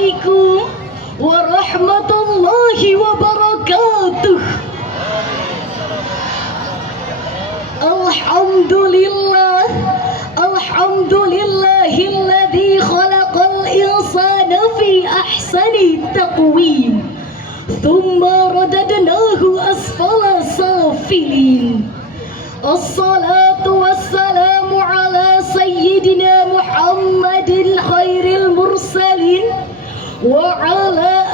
Assalamualaikum warahmatullahi wabarakatuh. Alhamdulillah, alhamdulillahilladzi khalaqal insana fi ahsani taqwim, thumma radadnahu asfala safilin. Assalatu wassalamu ala sayyidina Muhammadin khairil mursalin wa ala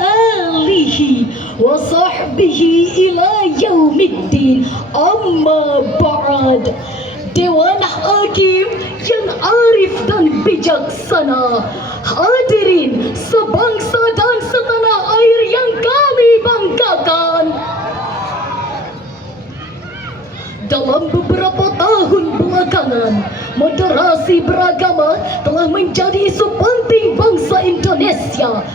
alihi wa sahbihi ila yaumiddin. Amma ba'd. Dewan Hakim yang arif dan bijaksana, hadirin sebangsa dan setanah air yang kami banggakan. Dalam beberapa tahun belakangan, moderasi beragama telah menjadi isu penting bangsa Indonesia.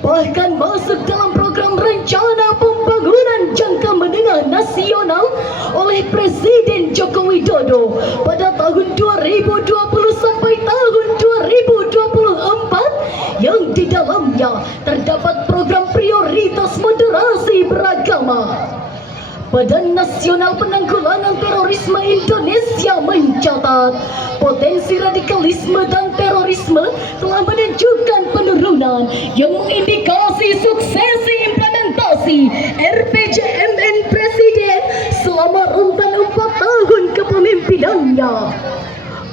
Bahkan masuk dalam program rencana pembangunan jangka menengah nasional oleh Presiden Joko Widodo pada tahun 2020 sampai tahun 2024, yang di dalamnya terdapat program prioritas moderasi beragama. Badan Nasional Penanggulangan Terorisme Indonesia mencatat potensi radikalisme dan terorisme telah menunjukkan penurunan yang mengindikasi suksesi implementasi RPJMN Presiden selama rentan 4 tahun kepemimpinannya.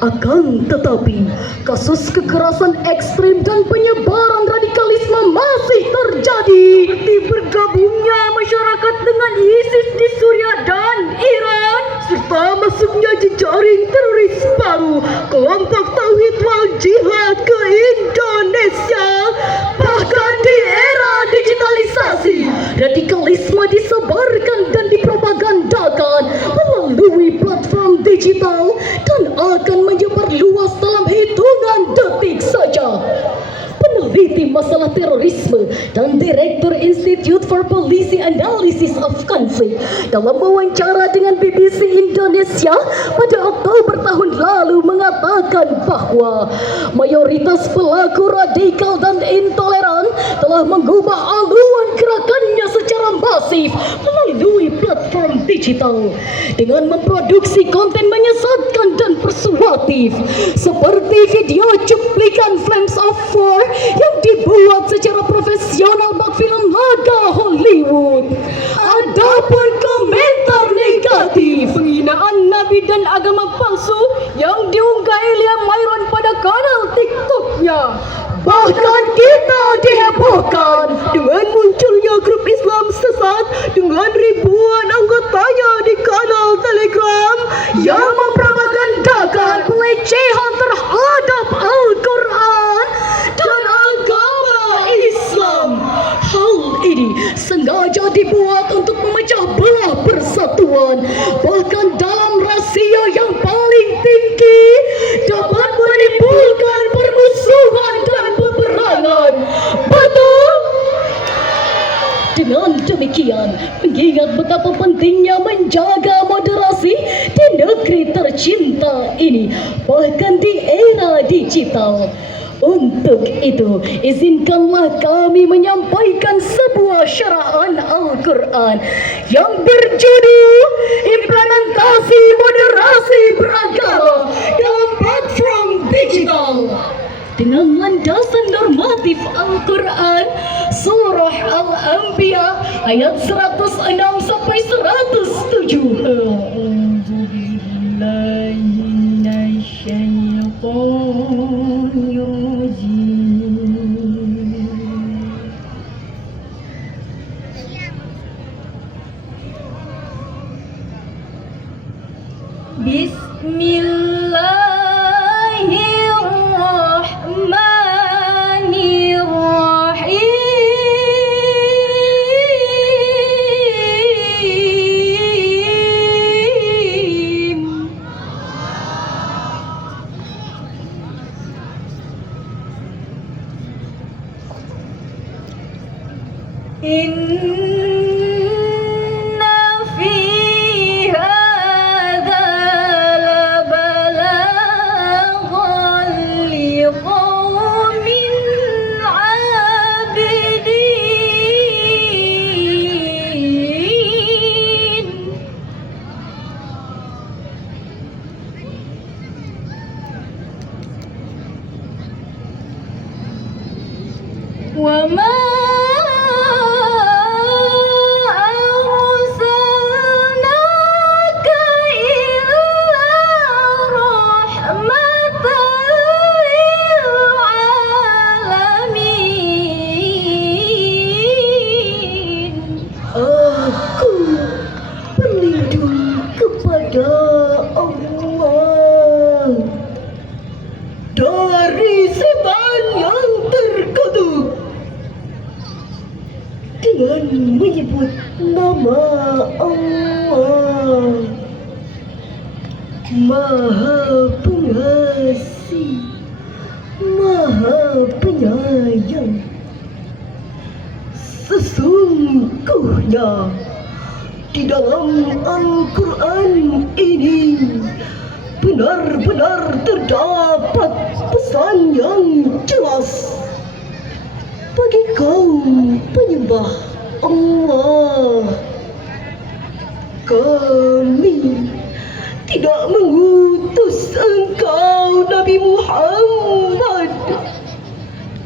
Akan tetapi, kasus kekerasan ekstrim dan penyebaran radikalisme masih terjadi. Seperti bergabungnya masyarakat dengan ISIS di Suriah dan Iran, serta masuknya jejaring teroris baru kelompok Tauhid wal Jihad ke Indonesia. Bahkan di era digitalisasi, radikalisme disebarkan dan dipropagandakan melalui platform digital dan akan menyebar luas dalam hitungan detik saja. Peneliti masalah terorisme dan Direktur Institute for Policy Analysis of Conflict dalam wawancara dengan BBC Indonesia pada Oktober tahun lalu mengatakan bahwa mayoritas pelaku radikal dan intoleran telah mengubah aluan gerakannya secara masif melalui platform digital dengan memproduksi konten menyesatkan dan persuasif seperti video cuplikan Flames of War yang dibuat secara profesional bak film laga Hollywood. Adapun komentar negatif, penghinaan Nabi dan agama palsu yang diunggah Elia Myron pada kanal TikToknya. Bahkan kita dihebohkan dengan munculnya grup Islam sesat dengan ribuan anggotanya di kanal Telegram yang mempropagandakan pelecehan terhadap Al-Quran dan agama Islam. Hal ini sengaja dibuat untuk memecah belah persatuan, bahkan dalam rasio yang paling tinggi dapat menimbulkan permusuhan dan peperangan. Betul? Dengan demikian, mengingat betapa pentingnya menjaga moderasi di negeri tercinta ini, bahkan di era digital. Untuk itu, izinkanlah kami menyampaikan sebuah syarahan Al-Quran yang berjudul Implementasi Moderasi Beragama dalam Platform Digital. Dengan landasan normatif Al-Quran, Surah Al-Anbiya ayat 106 sampai 107. Inna fi hadza labalaghan liqaumin 'abidin. وما أرسلناك إلا رحمة للعالمين. Aku berlindung kepada Allah dari setan yang terkutuk dengan menyebut nama Allah, Maha Pengasih, Maha Penyayang. Sesungguhnya di dalam Al-Quran ini benar-benar terdapat pesan yang jelas bagi kaum penyembah Allah. Kami tidak mengutus engkau Nabi Muhammad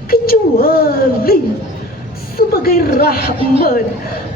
kecuali sebagai rahmat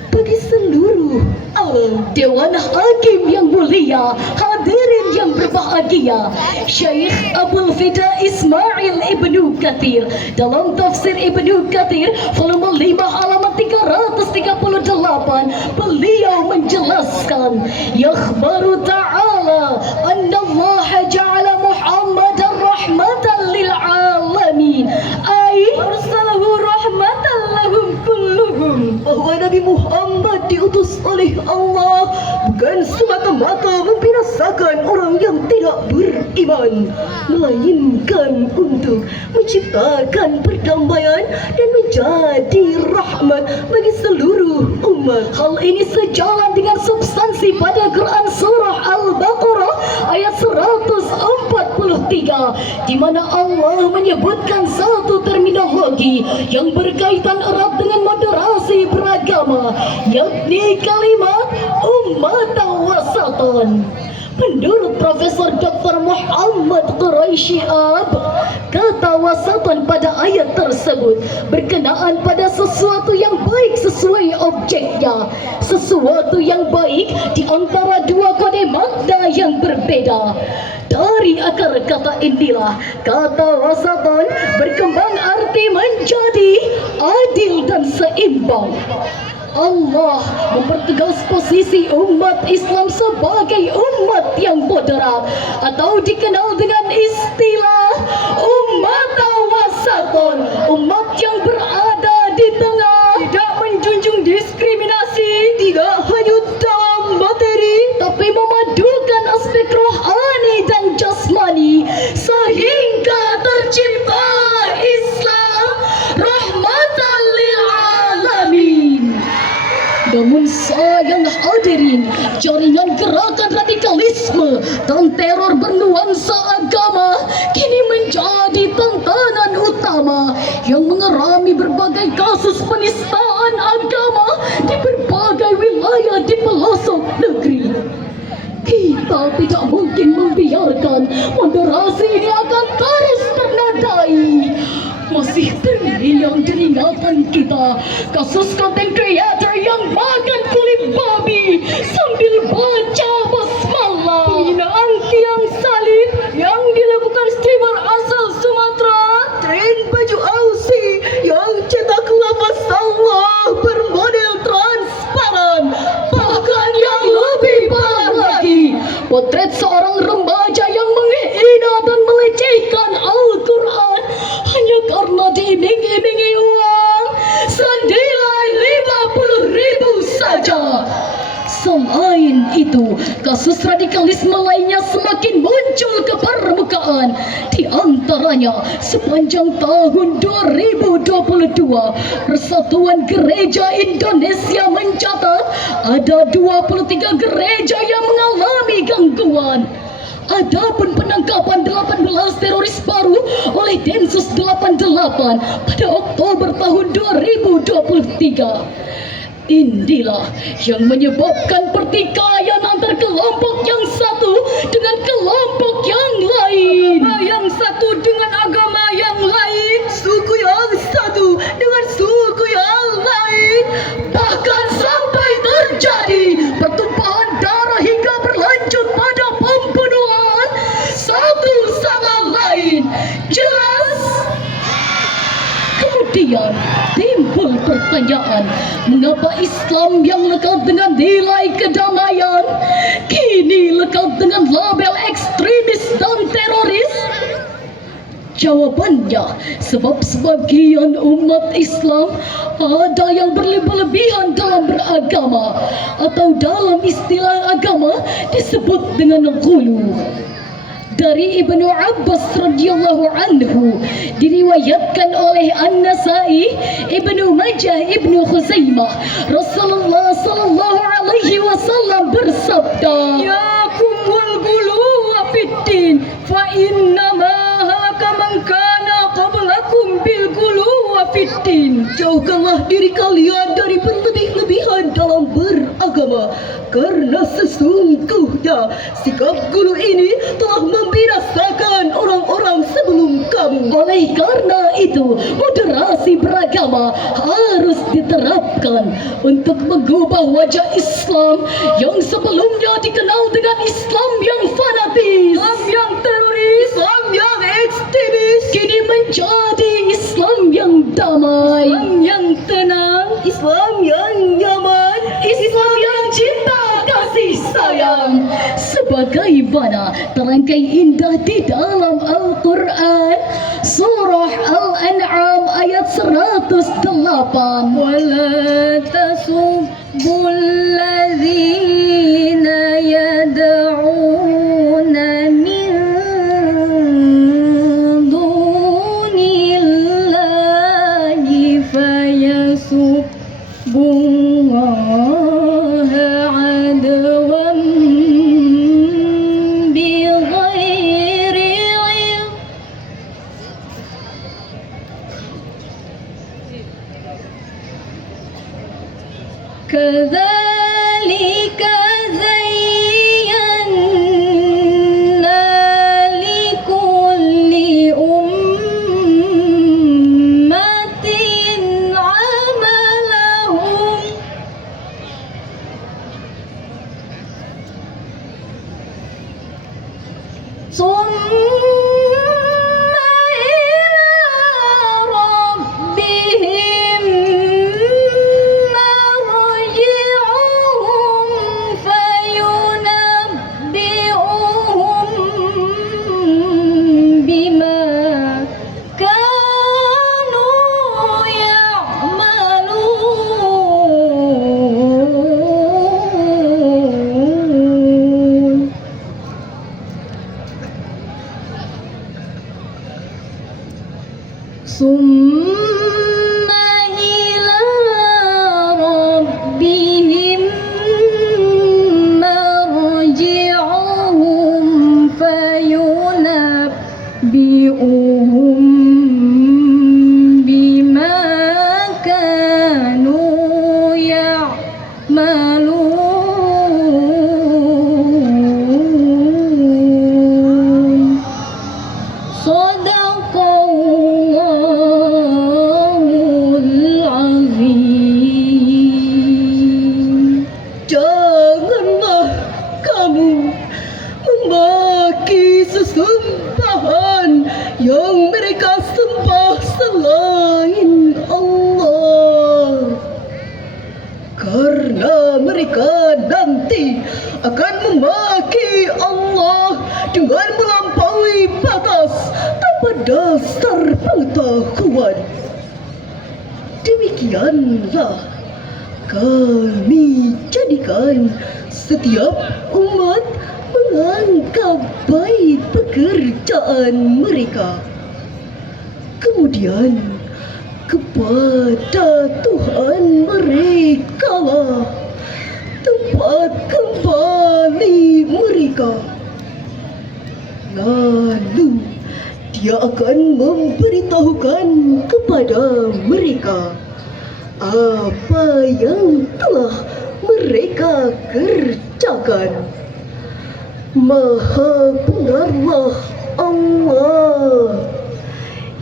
bagi seluruh alam. Dewan Hakim yang mulia, hadirin yang berbahagia, Syekh Abdul Fida Ismail Ibnu Katsir dalam tafsir Ibnu Katsir volume 5 halaman 338 beliau menjelaskan, yakhbaru ta'ala anna Allah ja'ala Muhammadan rahmatan lil alamin, ay arsalahu rahmatan lahum kulluhum, bahwa Nabi Muhammad diutus oleh Allah bukan semata-mata membinasakan orang yang tidak beriman, melainkan untuk menciptakan perdamaian dan menjadi rahmat bagi seluruh umat. Hal ini sejalan dengan substansi pada Quran surah Al-Baqarah ayat 143 di mana Allah menyebutkan satu terminologi yang berkaitan erat dengan moderasi beragama, yakni kalimat ummatan wasatan. Menurut Profesor Dr. Muhammad Quraisy Ab, kata wasatan pada ayat tersebut berkenaan pada sesuatu yang baik sesuai objeknya, sesuatu yang baik di antara dua kode makna yang berbeda. Dari akar kata inilah kata wasatan berkembang arti menjadi adil dan seimbang. Allah mempertegas posisi umat Islam sebagai umat yang moderat atau dikenal dengan istilah umat wasatun, umat yang berada di tengah, tidak menjunjung diskriminasi, tidak hanyut dalam materi, tapi memadukan aspek rohani dan jasmani sehingga tercipta Islam rahmatan lil alamin. Namun sayang hadirin, jaringan gerakan radikalisme dan teror bernuansa agama kini menjadi tantangan utama yang mengerami berbagai kasus penistaan agama di berbagai wilayah di pelosok negeri. Kita tidak mungkin membiarkan moderasi ini akan terus ternodai. Masih terngiang di ingatan kita kasus konten creator yang makan kulit babi sambil baca basmalah, penghinaan tiang salib yang dilakukan streamer asal Sumatera, tren baju Aussie yang cetak lafaz Allah bermodel transparan, bahkan yang lebih parah lagi, potret seorang remaja yang menghina dan melecehkan Al-Quran hanya karena diiming-imingi uang senilai 50.000 saja. Selain itu, kasus radikalisme lainnya semakin muncul ke permukaan. Di antaranya, sepanjang tahun 2022, Persatuan Gereja Indonesia mencatat ada 23 gereja yang mengalami gangguan. Adapun penangkapan 18 teroris baru oleh Densus 88 pada Oktober tahun 2023. Inilah yang menyebabkan pertikaian antar kelompok yang satu dengan kelompok yang lain, agama yang satu dengan agama yang lain, suku yang satu dengan Kemudian timbul pertanyaan, mengapa Islam yang lekat dengan nilai kedamaian kini lekat dengan label ekstremis dan teroris? Jawabannya, sebab sebagian umat Islam ada yang berlebihan dalam beragama, atau dalam istilah agama disebut dengan ghulu. Dari Ibnu Abbas radhiyallahu anhu diriwayatkan oleh An-Nasai, Ibnu Majah, Ibnu Khuzaimah, Rasulullah sallallahu alaihi wasallam bersabda, "Ya kumul gulu wa fiddin fa inna ma halaka man kana qablakum bil gulu wa fiddin." Jauhkanlah diri kalian dari berlebih-lebihan dalam beragama, karena sesungguhnya sikap gulu ini telah membinasakan orang-orang sebelum kamu. Oleh karena itu, moderasi beragama harus diterapkan untuk mengubah wajah Islam yang sebelumnya dikenal dengan Islam yang fanatis, Islam yang teroris, Islam yang ekstremis, kini menjadi Islam yang damai, Islam yang tenang, Islam yang nyaman, Islam yang cinta kasih sayang, sebagaimana terangkai indah di dalam Al-Quran surah Al-An'am ayat 108. Wala tasubbul ladzina yad'una min dunillahi fayasubbullaha adwan bighairi ilm. Kadzalika zayyana likulli ummatin amalahum summa ila rabbihim marji'uhum fayunabbi'uhum bima kanu ya'malun. Summa ila rabbihim marji'uhum fayunabbi'uhum bima kanu ya'malun. Shadaqallahul azim. Janganlah kamu memaki sesembahan yang mereka sembah selain Allah, karena mereka nanti akan memaki Allah dengan melampaui batas tanpa dasar pengetahuan. Demikianlah kami jadikan setiap umat menganggap baik pekerjaan mereka, kemudian kepada Tuhan mereka lah tempat kembali mereka. Lalu Dia akan memberitahukan kepada mereka apa yang telah mereka kerjakan. Maha Benarlah Allah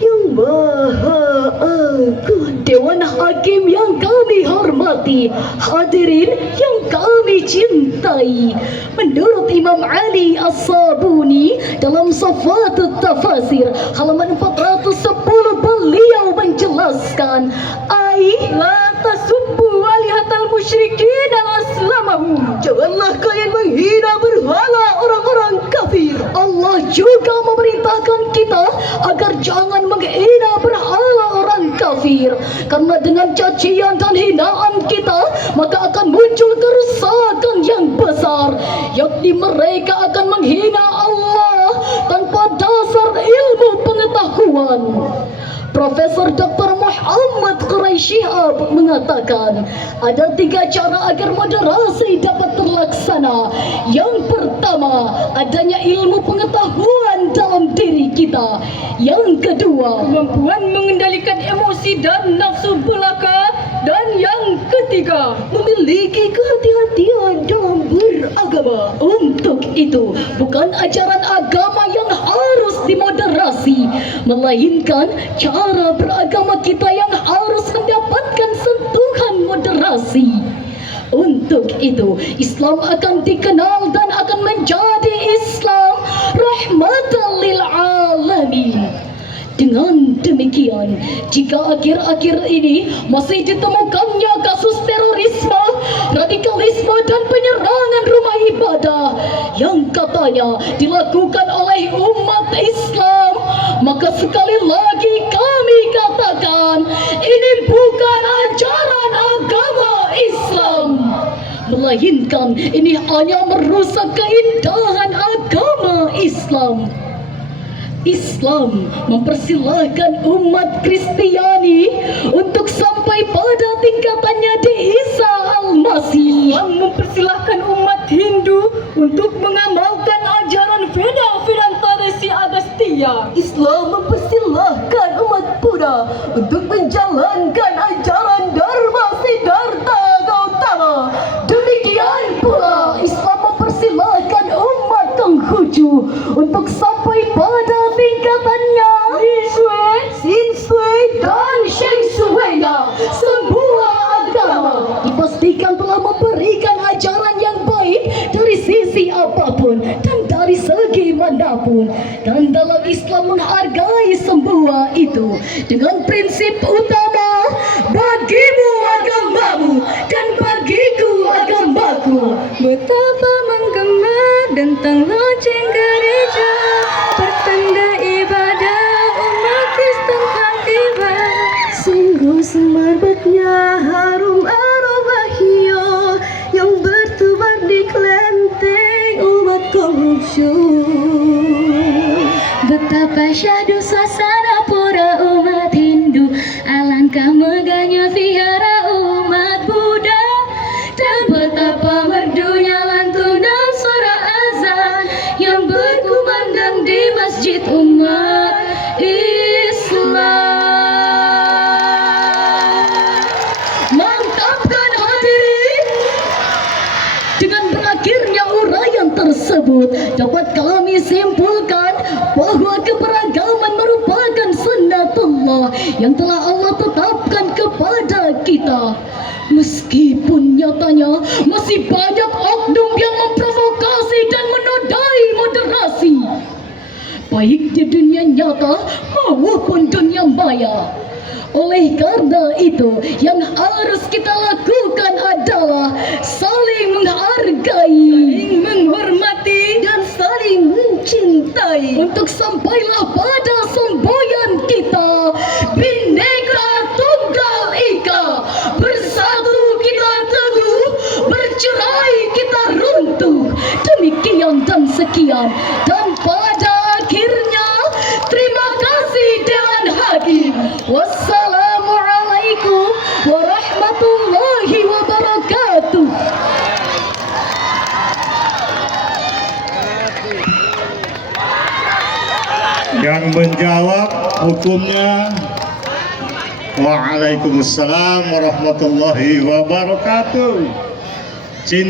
yang Maha Agung. Dewan Hakim yang kami hormati, hadirin yang kami cintai, menurut Imam Ali As-Sabuni dalam Safatut Tafasir halaman 410 beliau menjelaskan, la tasubbu alihatal musyrikin al-aslamahum. Janganlah kalian menghina berhala orang-orang kafir. Allah juga memerintahkan kita agar jangan menghina berhala orang kafir, karena dengan cacian dan hinaan kita maka akan muncul kerusakan yang besar, yakni mereka akan menghina Allah tanpa dasar ilmu pengetahuan. Profesor Dr. Muhammad Quraisy Shihab mengatakan ada 3 cara agar moderasi dapat terlaksana. Yang pertama, adanya ilmu pengetahuan dalam diri kita. Yang kedua, kemampuan mengendalikan emosi dan nafsu belaka. Dan yang ketiga, memiliki kehati-hatian dalam beragama. Untuk itu, bukan ajaran agama yang harus dimoderasi, melainkan cara beragama kita yang harus mendapatkan sentuhan moderasi. Untuk itu, Islam akan dikenal dan akan menjadi Islam rahmatan lil alamin. Dengan demikian, jika akhir-akhir ini masih ditemukannya kasus terorisme, radikalisme dan penyerangan rumah ibadah yang katanya dilakukan oleh umat Islam, maka sekali lagi kami katakan, ini bukan ajaran agama Islam, melainkan ini hanya merusak keindahan agama Islam. Islam mempersilahkan umat Kristiani untuk sampai pada tingkatannya di Isa Al-Masih. Islam mempersilahkan umat Hindu untuk mengamalkan ajaran Veda Vedantara Agastya. Islam mempersilahkan umat Buddha untuk menjalankan ajaran Dharma Siddhartha Gautama. Demikian pula Islam mempersilahkan umat Konghucu untuk sampai pada tingkatannya Xin Shui dan Sheng Shui-nya. Sebuah agama dipastikan telah memberikan ajaran yang baik dari sisi apapun dan dari segi manapun, dan dalam Islam menghargai semua itu dengan prinsip utama, bagimu agamamu dan bagiku agamaku. Betapa menggema tentang lonceng gereja, pertanda ibadah umat Kristen telah tiba. Sungguh semerbaknya harum aroma hio yang bertubar di kelenteng umat Konghucu. Betapa syahdu suasana pura umat Hindu, alangkah megahnya vihara umat Buddha, dan betapa merdunya lantunan dan suara azan yang berkumandang di masjid umat Islam. Mantapkan hadirin. Dengan berakhirnya uraian tersebut, dapat kami simpulkan bahwa keberagaman merupakan sunnatullah yang telah Allah tetapkan kepada kita. Meskipun nyatanya masih banyak oknum yang memprovokasi dan menodai moderasi, baik di dunia nyata maupun dunia maya. Oleh karena itu, yang harus kita lakukan adalah saling menghargai, saling menghormati, dan saling mencintai, untuk sampailah pada semboyan kita, Bhinneka Tunggal Ika. Bersatu kita teguh, bercerai kita runtuh. Demikian dan sekian, dan pada akhirnya terima kasih Dewan Hakim. Wassalamualaikum warahmatullahi wabarakatuh. Yang menjawab hukumnya, Waalaikumsalam warahmatullahi wabarakatuh.